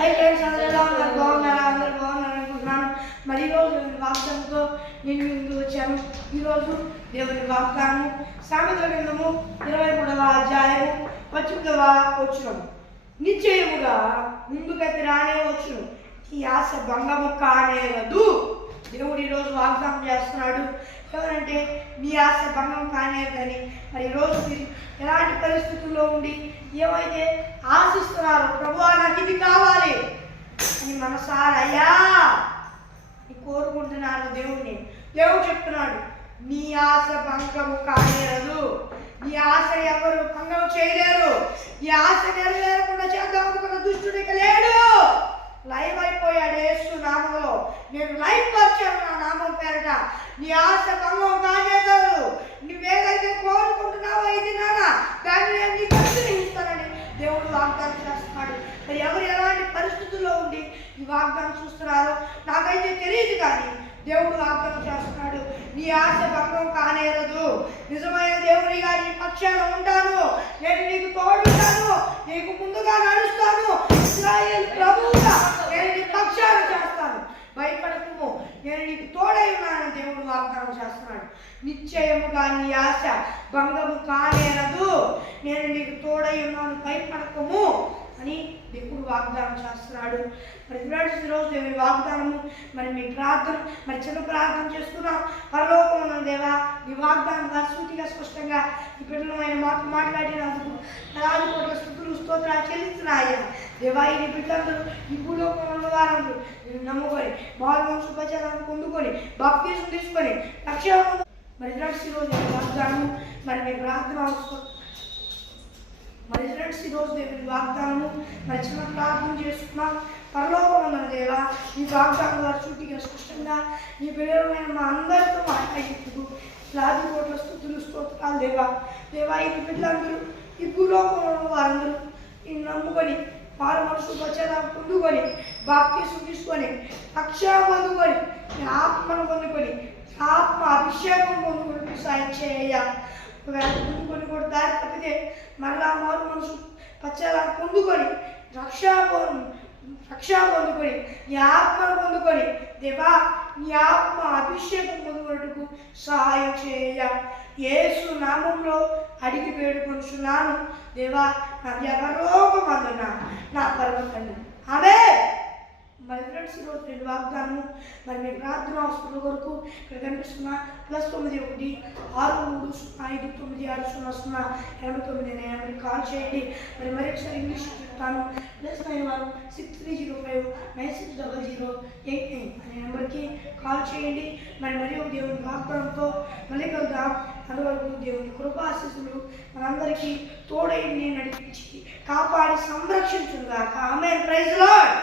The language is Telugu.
అయితే అందరూ బాగున్నారా? అందరూ బాగున్నారు అనుకుంటున్నాను. మరి ఈరోజు వాగ్దానంతో నేను ముందు వచ్చాను. ఈరోజు దేవుని వాగ్దానము సామెతల గ్రంథము 23వ అధ్యాయము 18వ వచనం. నిశ్చయముగా ముందుకైతే రానే వచ్చును, ఈ ఆశ భంగము కానేరదు. దేవుడు ఈరోజు వాగ్దానం చేస్తున్నాడు. ఎవరంటే మీ ఆశ భంగం కానేరదని. మరి ఈరోజు మీరు ఎలాంటి పరిస్థితుల్లో ఉండి ఏమైతే ఆశిస్తున్నారో, ప్రభువా నాకు ఇది కావాలి అని మనసారా అయ్యా అని కోరుకుంటున్నారు దేవుడిని. దేవుడు చెప్తున్నాడు, నీ ఆశ భంగము కానేరదు. నీ ఆశ ఎవరు భంగం చేయలేరు. ఈ ఆశ నెరవేరకుండా చేద్దాం అనుకున్న దుష్టుడు ఇక లేడు. లైవ్ అయిపోయాడు యేసు నామంలో. నేను లైవ్ పరిచాను నా నామం పేరట. నీ ఆశ భంగం కానేదు. నువ్వేదైతే కోరుకుంటున్నావో ఇది నానా దాన్ని నేను నీకు అనుగ్రహిస్తానని దేవుడు వాగ్దానం చేస్తున్నాడు. మరి ఎవరు ఎలాంటి పరిస్థితుల్లో ఉండి ఈ వాగ్దానం చూస్తున్నారో నాకైతే తెలియదు, కానీ దేవుడు వాగ్దానం చేస్తున్నాడు, నీ ఆశ భంగం కానేరదు. నిజమైన దేవుడిగా నీ పక్షాన ఉంటాను. నేను నీకు తోడుంటాను, నీకు ముందుగా నడుస్తాను. ఇశ్రాయేలు ప్రభువుగా నేను నీ పక్షాన చేస్తాను, భయపడకు, నేను నీకు తోడై ఉన్నానని దేవుడు వాగ్దానం చేస్తున్నాడు. నిశ్చయముగా నీ ఆశ భంగము కానేరదు, నేను నీకు తోడై ఉన్నాను, భయపడకము అని దేవుడు వాగ్దానం చేస్తున్నాడు. మరి ఫ్రెండ్స్, ఈరోజు దేవుని వాగ్దానము మరి మీ ప్రార్థన మరి చిన్న ప్రార్థన చేసుకున్నాం. పరలోకమున్న దేవా, నీ వాగ్దానం సూటిగా స్పష్టంగా ఈ బిడ్డలమైన మాకు మాట్లాడినందుకు రాజుకోట్ల స్తుతులు స్తోత్రాలు చెల్లిస్తున్నాయా దేవా. ఈ బిడ్డలందరూ ఈ భూలోకంలో వారందరూ నేను నమ్ముకొని మారుమనసు ఉపచారాన్ని పొందుకొని బాప్తిసం తీసుకొని రక్షణ మరి ఫ్రెండ్స్, ఈరోజు వాగ్దానము మరి మీ ప్రార్థన మరి ఫ్రెండ్స్, ఈరోజు దేవుని వాగ్దానము మరి చిన్న ప్రార్థన చేసుకున్నాం. పరలోకమున్న దేవా, ఈ వాగ్దానం వారు సూటిగా స్పష్టంగా ఈ బిడ్డలమైన మా అందరితో మాట్లాడేందుకు రాజుకోట్ల స్తుతులు స్తోత్రాలు దేవా. దేవా, ఈ బిడ్డలందరూ ఈ భూలోకంలో వారందరూ నేను నమ్ముకొని వారు మనసు ఉపచారం పొందుకొని బాప్తిసం తీసుకొని రక్షణ పొందుకొని ఆత్మను పొందుకొని ఆత్మ అభిషేకం పొందుకొని సాయం చేయ. పొందుకొని కూడా దారి తప్పితే మరలా మారు మనసు పచ్చారం పొందుకొని రక్షణ పొందుకొని ఈ ఆత్మను పొందుకొని దేవా, నీ ఆత్మ అభిషేకం పొందుకున్నట్టుకు సహాయం చేయ. యేసు నామంలో అడిగి వేడుకొనుచున్నాను దేవా, నా పరలోకమందున నా పరమ తండ్రి. ఆమేన్. మరి ఫ్రెండ్స్, ఈరోజు నేను వాగ్దానము మరి మీ ప్రార్థన అవసరం వరకు ఇక్కడ కనిపిస్తున్న +91 6305606 మరి కాల్ చేయండి. మరొకసారి ఇంగ్లీష్ చెప్తాను. +91 6305 960089 అనే నెంబర్కి కాల్ చేయండి. మరియు దేవుని వాగ్దానంతో మళ్ళీ కలుద్దాం. అందువరకు దేవుని కృపాశీస్సులు మనందరికీ తోడై నడిపించి కాపాడి సంరక్షించుగాక. ఆమేన్. Praise the lord.